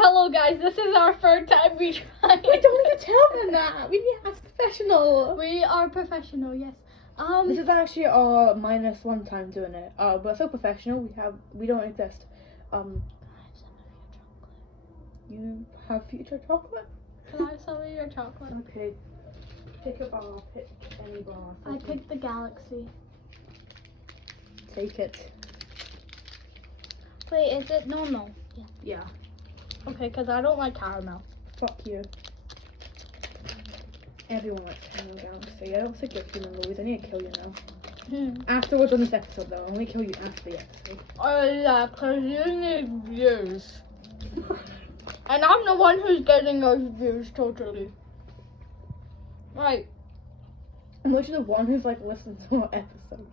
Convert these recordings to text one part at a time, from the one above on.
Hello guys, this is our third time we tried. We don't need to tell them that. We need to act professional. We are professional, yes. This is actually our -1 time doing it. We're so professional. We don't exist. You have future chocolate? Can I have some of your chocolate? Okay. Pick a bar. Pick any bar. I picked the Galaxy. Take it. Wait, is it normal? Yeah. Yeah. Okay, because I don't like caramel. Fuck you. Everyone likes Caramel Galaxy. I don't think you're human, Louise. I need to kill you now. After we're done this episode, though. I'll only kill you after the episode. Oh yeah, because you need views. And I'm the one who's getting those views, totally. Right. I'm literally the one who's like listened to our episodes.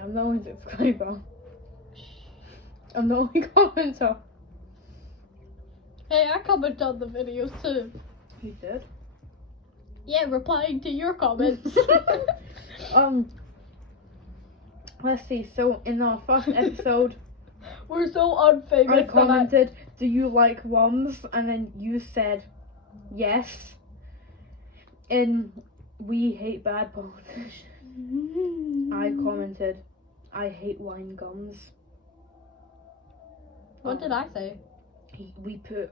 I'm the only subscriber. I'm the only commenter. Hey, I comment on the videos too. You did? Yeah, replying to your comments. Let's see. So in our first episode, We're so unfamous. I commented, "Do you like worms?" And then you said, "Yes." And we hate bad politicians. I commented, "I hate wine gums." What did I say? We put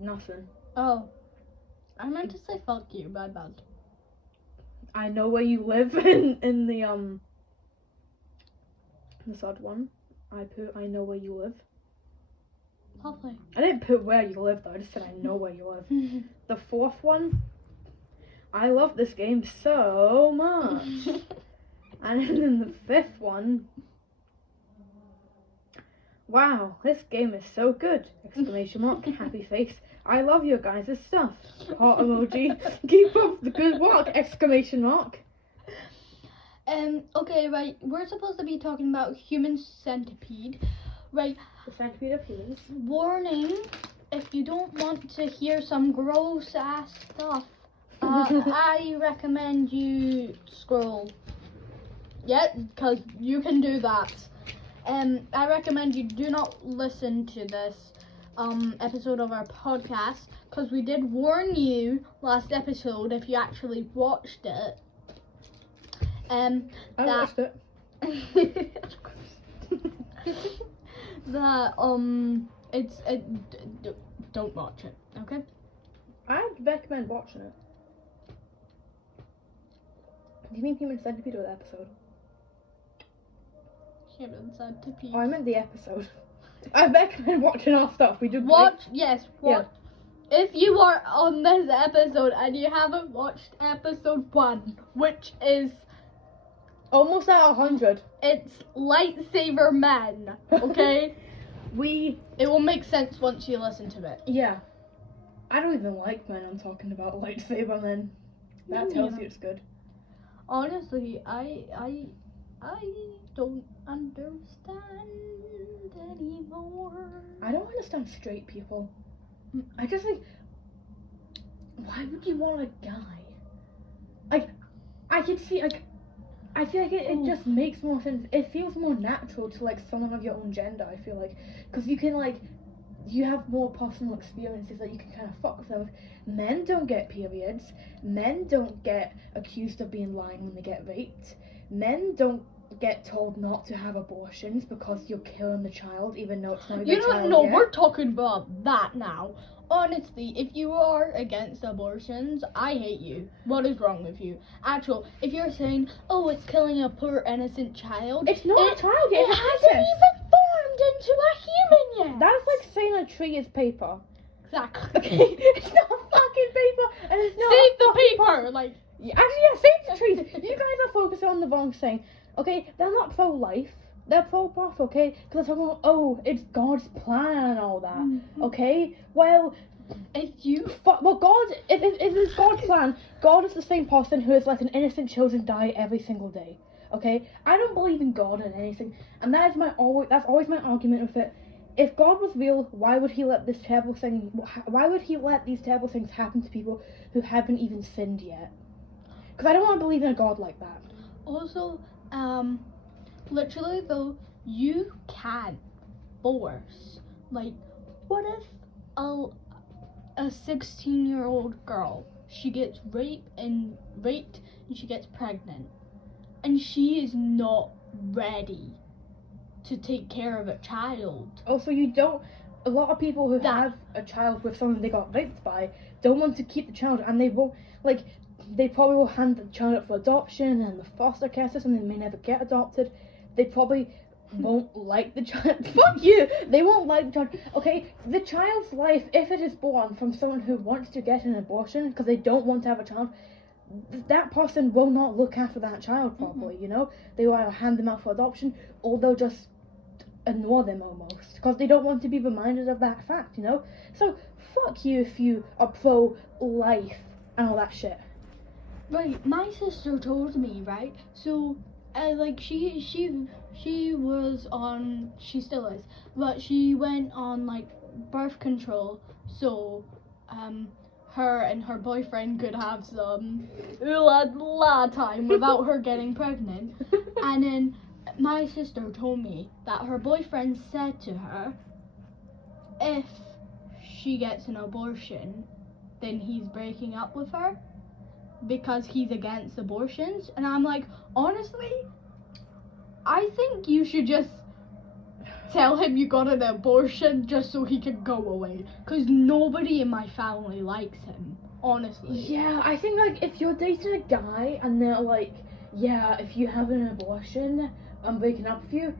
nothing. Oh. I meant to say fuck you, my bad. I know where you live in the third one. I put I know where you live. Lovely. I didn't put where you live though, I just said I know where you live. The fourth one, I love this game so much. And then the fifth one, wow, this game is so good! Exclamation mark, happy face. I love your guys' stuff. Heart emoji. Keep up the good work! Exclamation mark. Okay, right, we're supposed to be talking about human centipede, right? The centipede of humans. Warning, if you don't want to hear some gross ass stuff, I recommend you scroll. Yeah, because you can do that. I recommend you do not listen to this episode of our podcast, because we did warn you last episode, if you actually watched it. I watched it. That don't watch it, okay? I recommend watching it. Do you mean Human Centipede or the episode? Human centipede. Oh, I meant the episode. I recommend watching our stuff. We did Watch, yes, watch. Yeah. If you are on this episode and you haven't watched episode 1, which is almost at 100. It's lightsaber men, okay? It will make sense once you listen to it. Yeah. I don't even like men I'm talking about lightsaber men. That tells you it's good. Honestly, I don't understand anymore. I don't understand straight people. I just like, why would you want a guy? Like, I can see, like, I feel like it just makes more sense. It feels more natural to like someone of your own gender, I feel like. Because you can like, you have more personal experiences that you can kind of fuck with them with. Men don't get periods. Men don't get accused of being lying when they get raped. Men don't get told not to have abortions because you're killing the child even though it's not your child yet. We're talking about that now. Honestly, if you are against abortions, I hate you. What is wrong with you? If you're saying, oh, it's killing a poor innocent child. It's not a child yet. It hasn't even formed into a human yet. That's like saying a tree is paper. Exactly. Okay, it's not fucking paper, and it's not. Save the paper, like. Yeah, actually, yeah, save the trees. You guys are focusing on the wrong thing. Okay, they're not pro-life. They're pro-prof, okay? Because they're talking about, oh, it's God's plan and all that. Okay? Well, if you... God, if it's God's plan, God is the same person who is letting innocent children die every single day. Okay? I don't believe in God and anything. And that's always my argument with it. If God was real, why would he let these terrible things happen to people who haven't even sinned yet? Because I don't want to believe in a God like that. Also, literally though, you can't force. Like, what if a 16-year-old girl, she gets raped and she gets pregnant, and she is not ready to take care of a child? Also, you don't. A lot of people who have a child with someone they got raped by don't want to keep the child, and they won't. Like, they probably will hand the child up for adoption, and the foster care system, they may never get adopted. They probably won't like the child. Fuck you! They won't like the child. Okay, the child's life, if it is born from someone who wants to get an abortion because they don't want to have a child, that person will not look after that child properly, you know? They will either hand them out for adoption, or they'll just ignore them almost, because they don't want to be reminded of that fact, you know? So, fuck you if you are pro-life and all that shit. Right, my sister told me, right? So, like, she was on, she still is, but she went on, like, birth control, so, her and her boyfriend could have some la time without her getting pregnant. And then my sister told me that her boyfriend said to her, if she gets an abortion, then he's breaking up with her because he's against abortions. And I'm like, honestly, I think you should just tell him you got an abortion just so he can go away, because nobody in my family likes him, honestly. Yeah, I think, like, if you're dating a guy and they're like, yeah, if you have an abortion, I'm breaking up with you,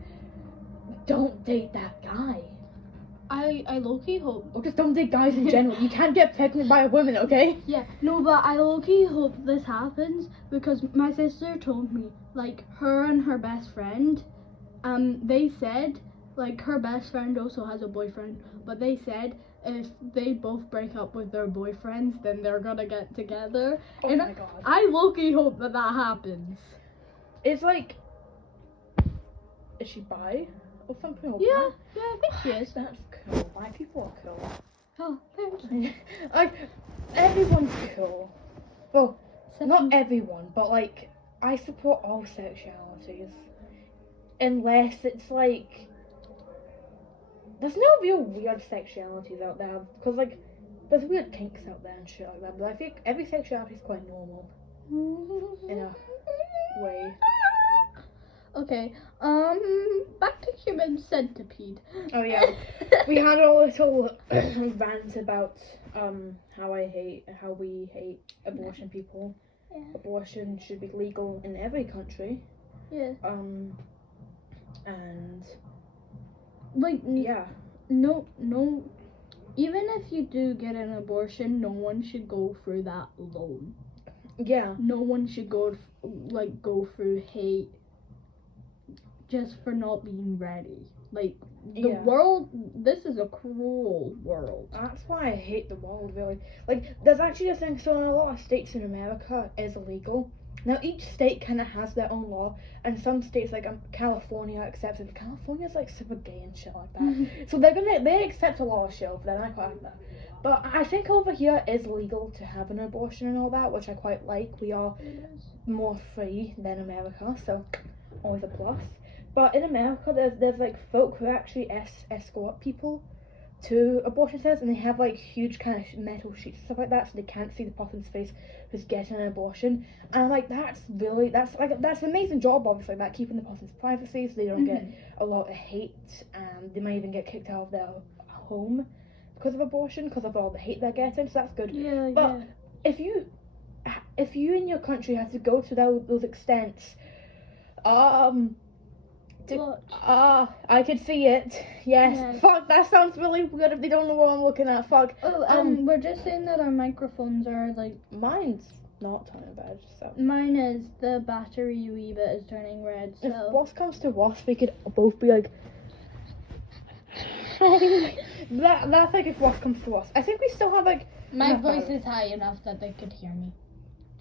don't date that guy. I low-key hope... Or just don't date guys in general. You can't get pregnant by a woman, okay? Yeah, no, but I low-key hope this happens, because my sister told me, like, her and her best friend, they said, like, her best friend also has a boyfriend, but they said if they both break up with their boyfriends, then they're gonna get together. Oh and my god. I low-key hope that happens. It's like, is she bi or something? Or Yeah, I think she is. That's cool. Bi people are cool. Oh, thank you. Like, everyone's cool. Well, not Except- everyone, but like, I support all sexualities. Unless it's like, there's no real weird sexualities out there. Because, like, there's weird kinks out there and shit like that. But I think every sexuality is quite normal. In a way. Okay, back to human centipede. Oh yeah, we had a little rant about how we hate abortion people. Yeah. Abortion should be legal in every country. Yeah. And Like, yeah. no, even if you do get an abortion, no one should go through that alone. Yeah. No one should go through hate just for not being ready. Like, the world, this is a cruel world. That's why I hate the world, really. Like, there's actually a thing, so in a lot of states in America, is illegal. Now, each state kind of has their own law, and some states, like California, accepts it. California's, like, super gay and shit like that. So they accept a lot of shit over there, and I quite like that. But I think over here it's legal to have an abortion and all that, which I quite like. We are more free than America, so always a plus. But in America, there's like folk who actually escort people to abortion centers, and they have like huge kind of metal sheets and stuff like that, so they can't see the person's face who's getting an abortion. And I'm like, that's an amazing job, obviously, that keeping the person's privacy, so they don't get a lot of hate, and they might even get kicked out of their home because of abortion, because of all the hate they're getting. So that's good. Yeah, but if you in your country have to go to those extents, I could see it. Yes. Yeah. Fuck, that sounds really weird if they don't know what I'm looking at. Fuck. Oh, we're just saying that our microphones are like... Mine's not turning bad, so... Mine is, the battery wee bit is turning red, so... If worst comes to worst, we could both be like... that's like if worst comes to worst. I think we still have like... My voice is high enough that they could hear me.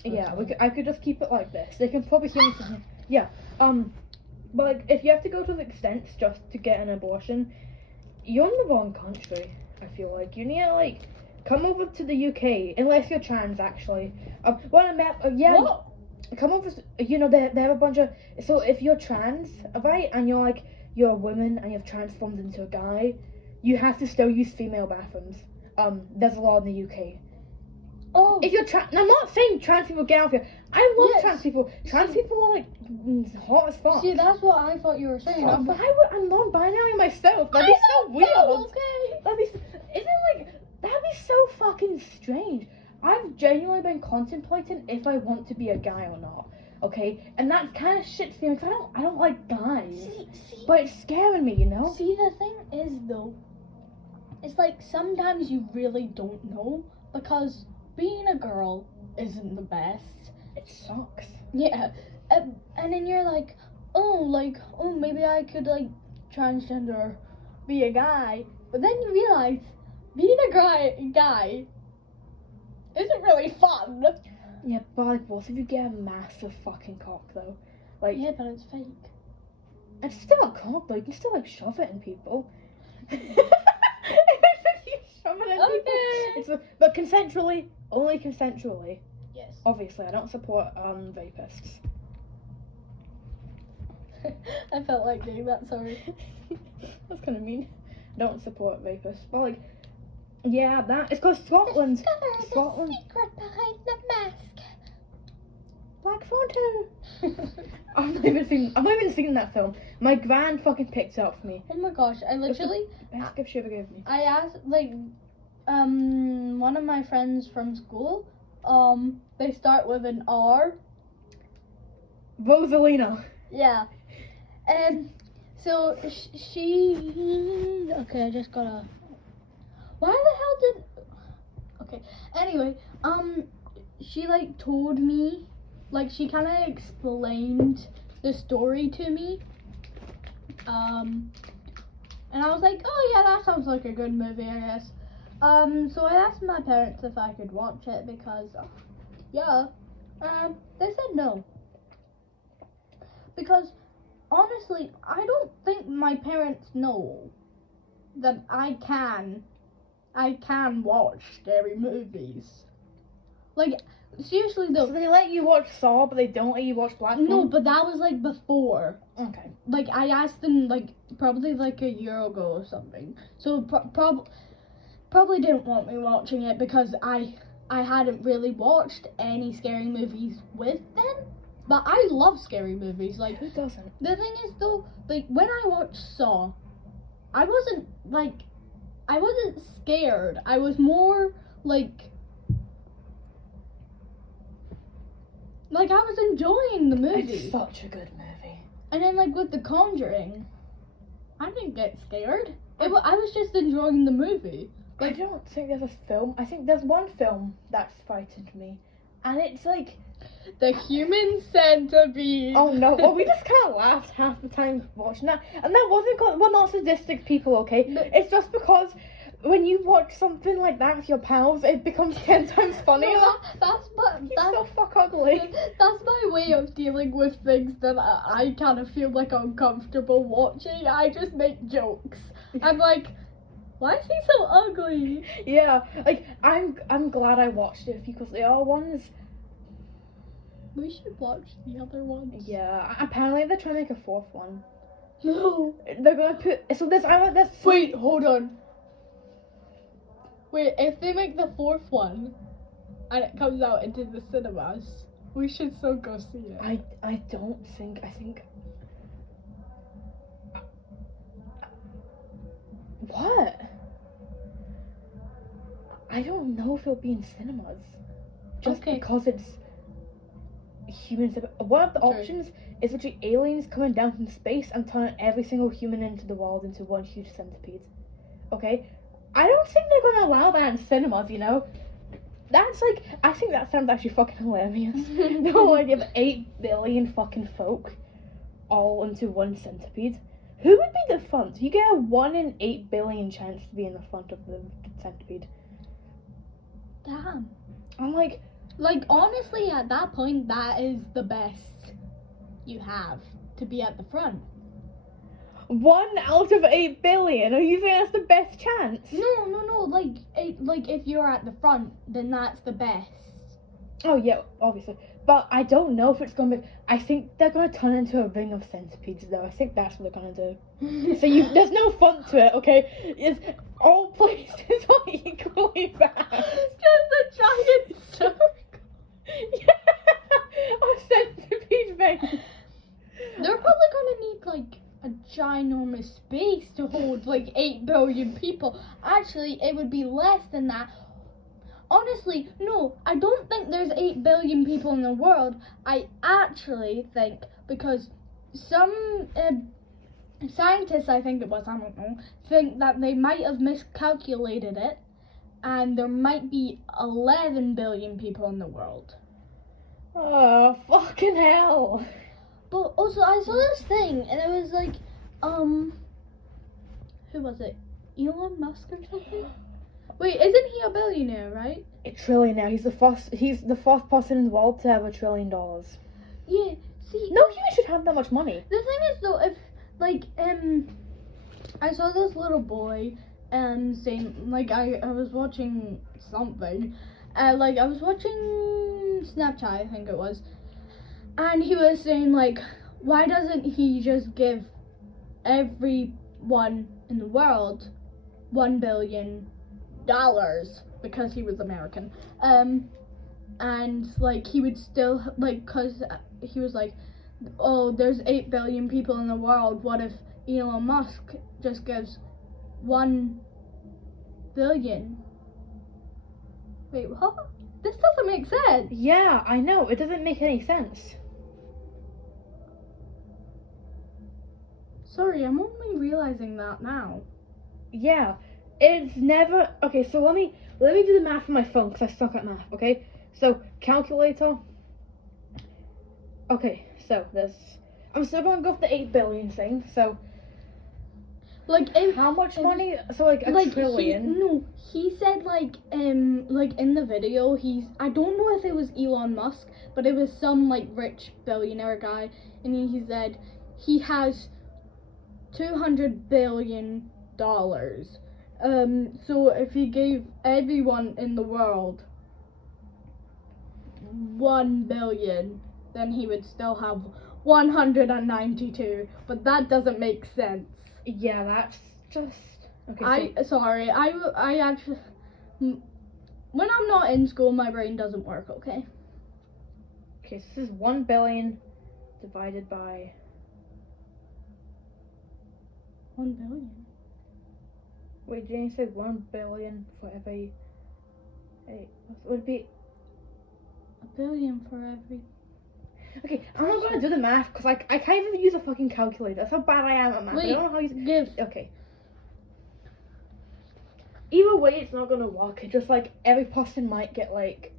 Yeah, I could just keep it like this. They can probably hear me from here. Yeah, but like, if you have to go to the extents just to get an abortion, you're in the wrong country, I feel like. You need to, like, come over to the UK, unless you're trans, actually. What? Come over, you know, they have a bunch of, so if you're trans, right, and you're, like, you're a woman and you've transformed into a guy, you have to still use female bathrooms. There's a law in the UK. Oh. If you're I'm not saying trans people get out here. I love Yes. trans people. Trans people are like hot as fuck. See, that's what I thought you were saying. Why would I'm non-binary myself? That'd be so weird. Okay. That'd be so fucking strange. I've genuinely been contemplating if I want to be a guy or not. Okay, and that kind of shits me because I don't like guys. See, But it's scaring me, you know. See, the thing is though, it's like sometimes you really don't know because being a girl isn't the best. It sucks. Yeah, and then you're like, oh, maybe I could like transgender, be a guy, but then you realize being a guy isn't really fun. Yeah, but like, what if you get a massive fucking cock though? Like, Yeah, but it's fake. it's still a cock though. You can still like shove it in people. You shove it in people. But consensually, only consensually. Yes. Obviously, I don't support rapists. I felt like doing that. Sorry. That's kind of mean. Don't support rapists. But like, yeah, that it's because Scotland. Discover the secret behind the mask. Black Swan 2. I'm not even seeing that film. My gran fucking picked it up for me. Oh my gosh! I literally. Best gift she ever gave me. I asked one of my friends from school. They start with an R. Rosalina. Yeah. And so she. Okay, I just gotta. Why the hell did? Okay. Anyway, she like told me, like she kind of explained the story to me. And I was like, oh yeah, that sounds like a good movie, I guess. So I asked my parents if I could watch it because, yeah, they said no. Because, honestly, I don't think my parents know that I can watch scary movies. Like, seriously though. So they let you watch Saw, but they don't let you watch Black Swan? No, but that was like before. Okay. Like, I asked them, like, probably like a year ago or something. So, probably didn't want me watching it because I hadn't really watched any scary movies with them. But I love scary movies. Like, who doesn't? The thing is though, like when I watched Saw, I wasn't scared. I was more like I was enjoying the movie. It's such a good movie. And then like with The Conjuring, I didn't get scared. I was just enjoying the movie. I don't think there's a film. I think there's one film that's frightened me, and it's like The Human Centipede. Oh no! Well, we just kind of laughed half the time watching that, and that wasn't because we're not sadistic people, okay? It's just because when you watch something like that with your pals, it becomes 10 times funnier. No, that's so fuck ugly. That's my way of dealing with things that I kind of feel like uncomfortable watching. I just make jokes. I'm like, why is he so ugly? Yeah, like I'm glad I watched it because the other ones. We should watch the other ones. Yeah, apparently they're trying to make a fourth one. No. They're gonna put there's. Wait, hold on. Wait, if they make the fourth one, and it comes out into the cinemas, we should still go see it. I think. What? I don't know if it'll be in cinemas. Just Okay. because it's humans. One of the True. options is literally aliens coming down from space and turning every single human into the world into one huge centipede. Okay? I don't think they're gonna allow that in cinemas, you know? That's like, I think that sounds actually fucking hilarious. No, like, if 8 billion fucking folk all into one centipede. Who would be the front? You get a 1 in 8 billion chance to be in the front of the centipede. Damn. I'm like honestly, at that point, that is the best you have to be at the front. 1 out of 8 billion? Are you saying that's the best chance? No. Like if you're at the front, then that's the best. Oh yeah, obviously. But I don't know if it's gonna be. I think they're gonna turn into a ring of centipedes, though. I think that's what they're gonna do. So there's no fun to it, okay? It's all places are equally bad. Just a giant circle. Yeah, a centipede ring. They're probably gonna need like a ginormous space to hold like 8 billion people. Actually, it would be less than that. Honestly, no, I don't think there's 8 billion people in the world. I actually think, because some scientists, I think it was, I don't know, think that they might have miscalculated it, and there might be 11 billion people in the world. Oh, fucking hell. But also, I saw this thing, and it was like, who was it? Elon Musk or something? Wait, isn't he a billionaire, right? A trillionaire. He's the fourth person in the world to have $1 trillion. Yeah, see... No human should have that much money. The thing is, though, if, like, I saw this little boy, saying, like, I was watching something, like, I was watching Snapchat, I think it was, and he was saying, like, why doesn't he just give everyone in the world $1 billion, because he was American, and, like, he would still, like, cause he was like, oh, there's 8 billion people in the world, what if Elon Musk just gives 1 billion? Wait, what? This doesn't make sense. Yeah, I know, it doesn't make any sense. Sorry, I'm only realizing that now. Yeah, it's never... Okay, so let me do the math on my phone, because I suck at math, okay? So, calculator. Okay, so I'm still going to go with the 8 billion thing, so... Like, how much money? So, like, a trillion? He said, like, in the video, I don't know if it was Elon Musk, but it was some, like, rich billionaire guy, and he said he has $200 billion. So if he gave everyone in the world 1 billion, then he would still have 192, but that doesn't make sense. Yeah, that's just... Okay, I actually, when I'm not in school, my brain doesn't work, okay? Okay, so this is 1 billion divided by... 1 billion? Wait, didn't you say 1 billion for every... Hey, would it be... 1 billion for every... Okay, I'm not gonna do the math, because I can't even use a fucking calculator. That's how bad I am at math. Wait, I don't know how you... give... Okay. Either way, it's not gonna work. It's just, like, every person might get, like,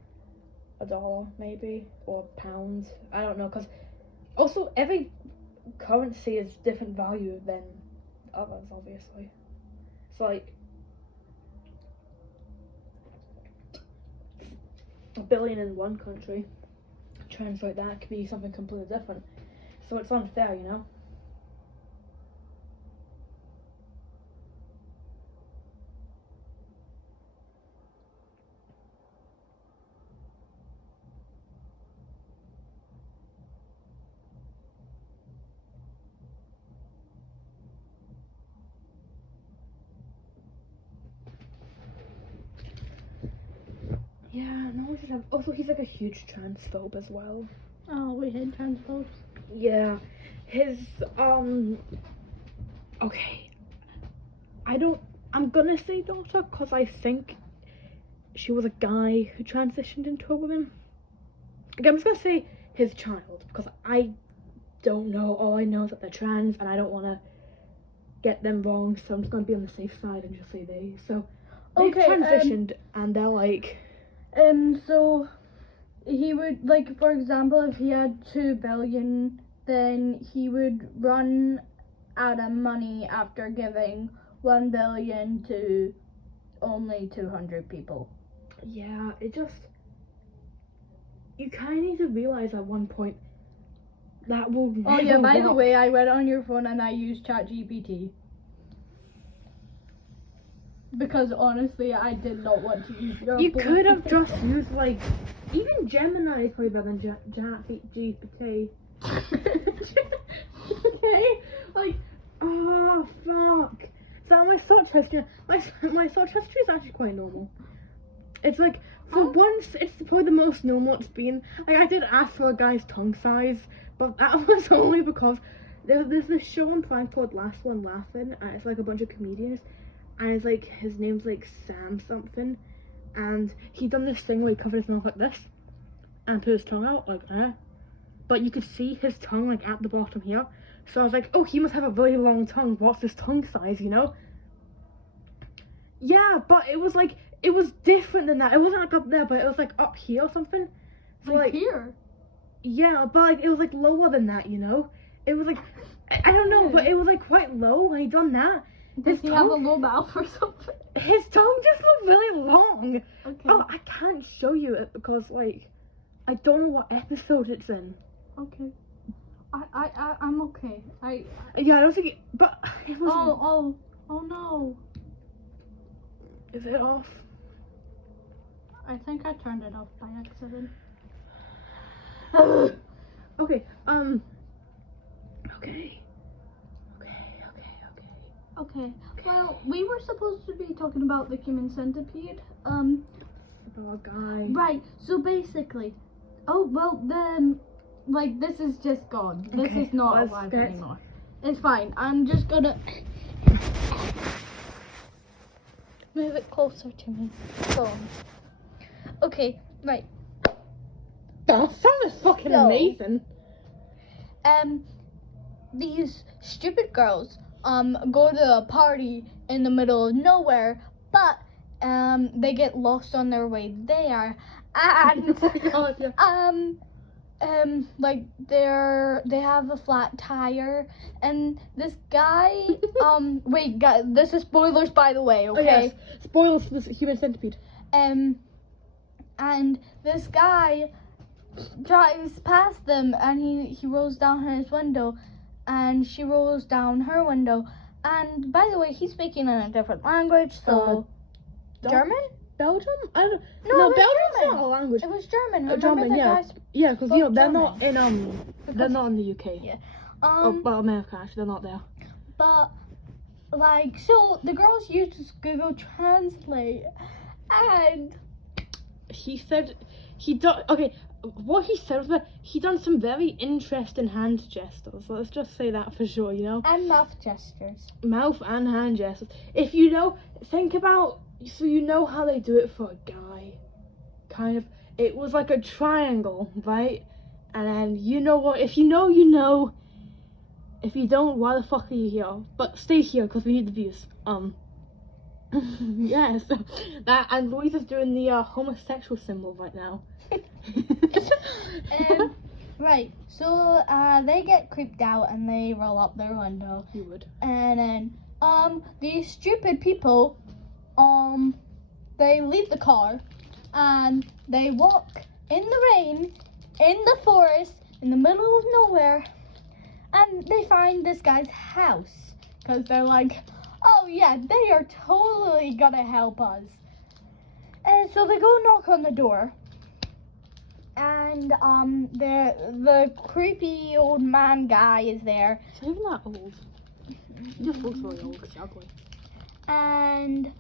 $1, maybe, or pounds. I don't know, because... Also, every currency is different value than others, obviously. It's like... $1 billion in one country. Translate that could be something completely different. So it's unfair, you know? Yeah, no one should have... Also, he's like a huge transphobe as well. Oh, we hate transphobes. Yeah. His, okay. I'm gonna say daughter, because I think she was a guy who transitioned into a woman. Okay, I'm just gonna say his child, because I don't know. All I know is that they're trans, and I don't want to get them wrong, so I'm just gonna be on the safe side and just say they. So, they've transitioned, and they're like... So he would, like, for example, if he had 2 billion, then he would run out of money after giving 1 billion to only 200 people. Yeah, it just... You kind of need to realize at one point that will never Oh yeah, by the work. way, I went on your phone and I used ChatGPT. Because honestly, I did not want to use your You phone. could have just used like even Gemini is probably better than GPT. Okay, like oh fuck. So my search history, my search history is actually quite normal. It's like for once, it's probably the most normal it's been. Like I did ask for a guy's tongue size, but that was only because there's this show on Prime called Last One Laughing, and it's like a bunch of comedians, and it's like his name's like Sam something, and he done this thing where he covered his mouth like this, and put his tongue out like but you could see his tongue like at the bottom here. So I was like, oh, he must have a really long tongue. What's his tongue size, you know? Yeah, but it was like it was different than that. It wasn't like up there, but it was like up here or something. So like here. yeah, but like it was like lower than that, you know? It was like I don't know, but it was like quite low when he done that. Does he have a low mouth or something? His tongue just looked really long. Okay. Oh, I can't show you it because like I don't know what episode it's in. Okay. I'm okay. Yeah, I don't think it, but it was. Oh no. Is it off? I think I turned it off by accident. Okay, Okay. Okay. Well, we were supposed to be talking about the human centipede. Oh, guy. Right. So basically, like this is just gone. This Okay, is not let's alive get- anymore. It's fine. I'm just gonna move it closer to me. So, okay. Right. That sounds fucking So- amazing. These stupid girls go to a party in the middle of nowhere, but they get lost on their way there, and like they have a flat tire, and this guy wait, guys, this is spoilers by the way, okay? Oh, yes. Spoilers for this human centipede. And this guy drives past them, and he rolls down his window, and she rolls down her window, and by the way, he's speaking in a different language, so German? Belgium? I don't. No, No, it was Belgium's German. not a language. It was German. Remember German, the yeah. guys? Yeah, because spoke they're German. not in they're not in the UK. Yeah. Well, America actually, they're not there. But like, so the girls used Google Translate, and He said he done okay. What he said was that he done some very interesting hand gestures. Let's just say that for sure, you know. and mouth gestures. Mouth and hand gestures. If you know, think about, so you know how they do it for a guy. Kind of, it was like a triangle, right? And then you know what, if you know, you know. If you don't, why the fuck are you here? But stay here, because we need the views. Yeah, so that, and Louise is doing the homosexual symbol right now. Right, so they get creeped out and they roll up their window, You would. and then these stupid people they leave the car and they walk in the rain in the forest in the middle of nowhere, and they find this guy's house because they're like, oh yeah, they are totally gonna help us. And so they go knock on the door, and the creepy old man guy is there, Is he even that old? He just looks really old, 'cause he's ugly. and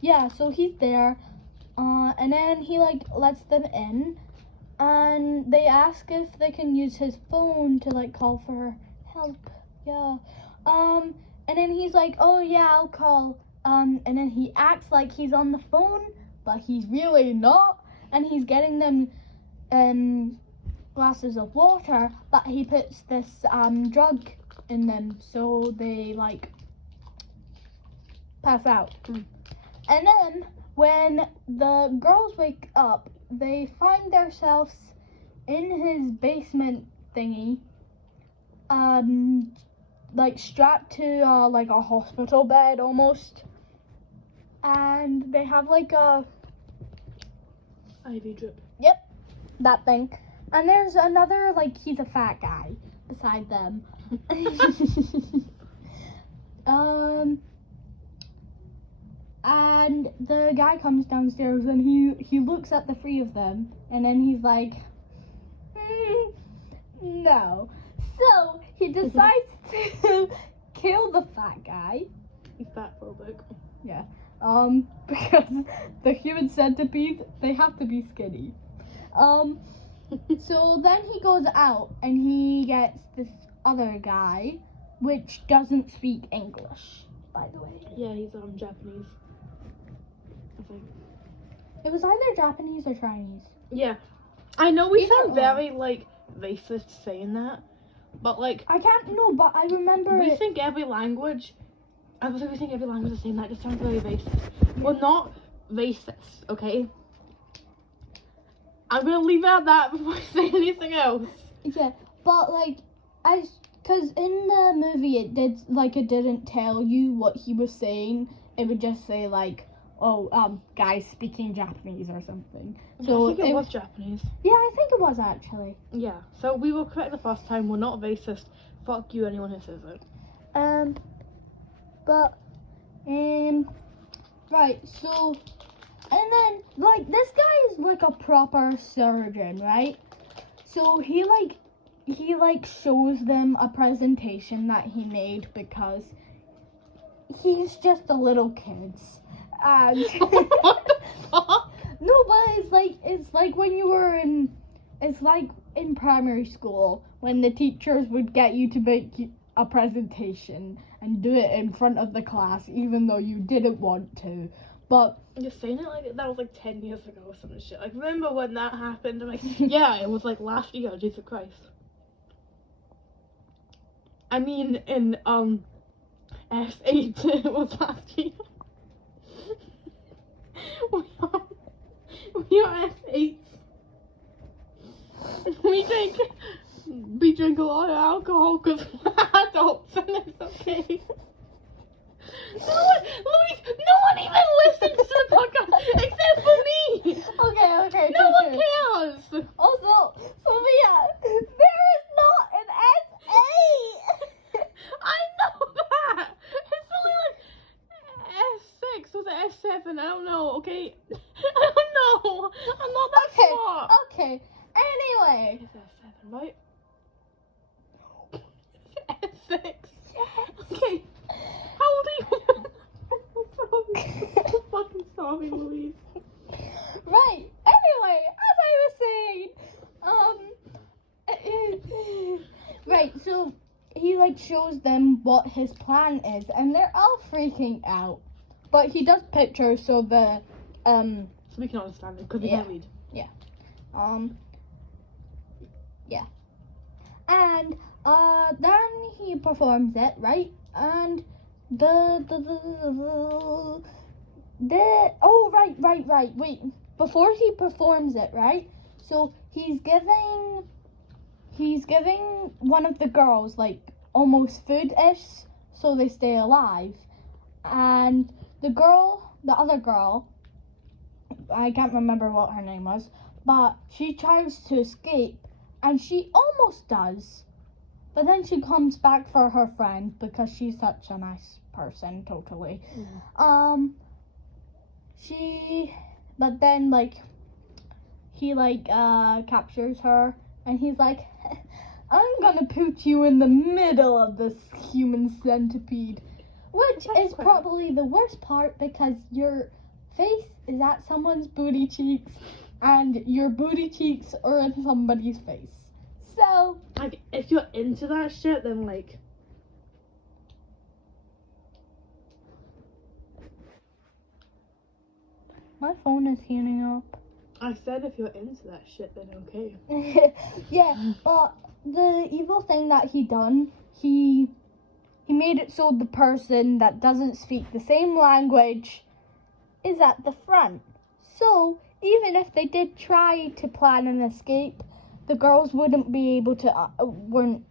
yeah, so he's there, and then he like lets them in, and they ask if they can use his phone to like call for help. Yeah. And then he's like, oh yeah, I'll call. And then he acts like he's on the phone, but he's really not. And he's getting them glasses of water, but he puts this drug in them, so they like pass out. And then when the girls wake up, they find themselves in his basement thingy, like strapped to like a hospital bed almost, and they have like a IV drip. that thing, and there's another, like, he's a fat guy beside them. And the guy comes downstairs and he looks at the three of them and then he's like, no. So he decides to kill the fat guy. He's fat phobic. Yeah. Because the human centipedes, they have to be skinny. So then he goes out and he gets this other guy, which doesn't speak English, by the way. Yeah, he's Japanese, I think. It was either Japanese or Chinese. Yeah, I know we Either sound or. very like racist saying that, but like I can't know, but I remember we it. think every language. I was like, we think every language is saying that. It just sounds very racist. We're not racist, okay? I'm gonna leave it at that before I say anything else. Yeah, but like cause in the movie it didn't tell you what he was saying. It would just say like, oh, guys speaking Japanese or something. So I think it was Japanese. Yeah, I think it was actually. Yeah, so we were correct the first time. We're not racist. Fuck you, anyone who says it. Right, so, and then, like, this guy is, like, a proper surgeon, right? So, he shows them a presentation that he made because he's just a little kid. And What the fuck? No, but it's like when you were in primary school when the teachers would get you to make a presentation and do it in front of the class even though you didn't want to. But You're saying it like that was like 10 years ago or some shit. Like, remember when that happened? I'm like, yeah, it was like last year, Jesus Christ. I mean, in S8, it was last year. we are S8. We drink a lot of alcohol because we're adults and it's okay. No one even listens to the podcast except for me. okay. No one true. cares. Also, Sophia, there is not an S8. I know that. It's only like S6 or the S7. I don't know. Okay. I don't know. I'm not that smart. Okay. Anyway. It's S7, right? No. It's S6. Yes. Okay. How old are you? I'm fucking sorry, Louise. Right. Anyway, as I was saying, right. So he shows them what his plan is, and they're all freaking out. But he does pictures so the So we can understand it because we can't read. Yeah. And then he performs it, right? And right. Wait. Before he performs it, right? So he's giving one of the girls almost food-ish so they stay alive. And the other girl, I can't remember what her name was, but she tries to escape and she almost does. But then she comes back for her friend because she's such a nice person, totally. But then he captures her and he's like, I'm gonna put you in the middle of this human centipede. Which is probably the worst part because your face is at someone's booty cheeks and your booty cheeks are in somebody's face. So, if you're into that shit, then my phone is heating up. I said if you're into that shit, then okay. Yeah, but the evil thing that he done, he made it so the person that doesn't speak the same language is at the front. So, even if they did try to plan an escape, the girls weren't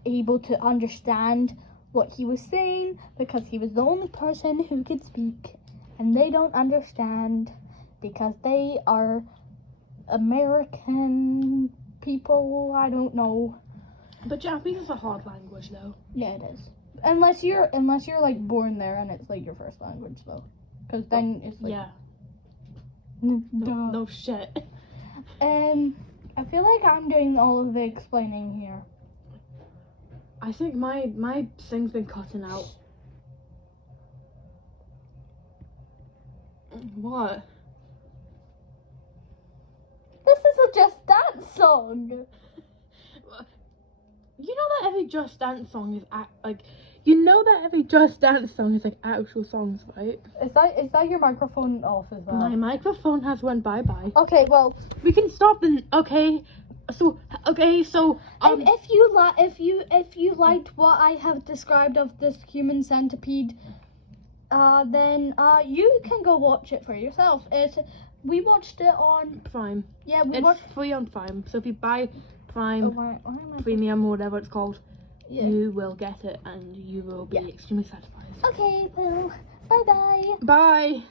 able to understand what he was saying because he was the only person who could speak, and they don't understand because they are American people. I don't know. But Japanese is a hard language, though. Yeah, it is. Unless you're born there and it's your first language, though. Because then it's like... Yeah. Duh. No shit. I feel like I'm doing all of the explaining here. I think my thing's been cutting out. What? This is a Just Dance song. You know that every Just Dance song is you know that every Just Dance song is like actual songs, right? Is that your microphone off as well? My microphone has went bye-bye. Okay, well, We can stop then. Okay. So and if you liked what I have described of this human centipede, then you can go watch it for yourself. We watched it on Prime. Yeah, we It's watched. free on Prime. So if you buy Prime Oh, why am I? Premium or whatever it's called, Yeah. you will get it and you will be extremely satisfied. Okay, well, bye bye. Bye.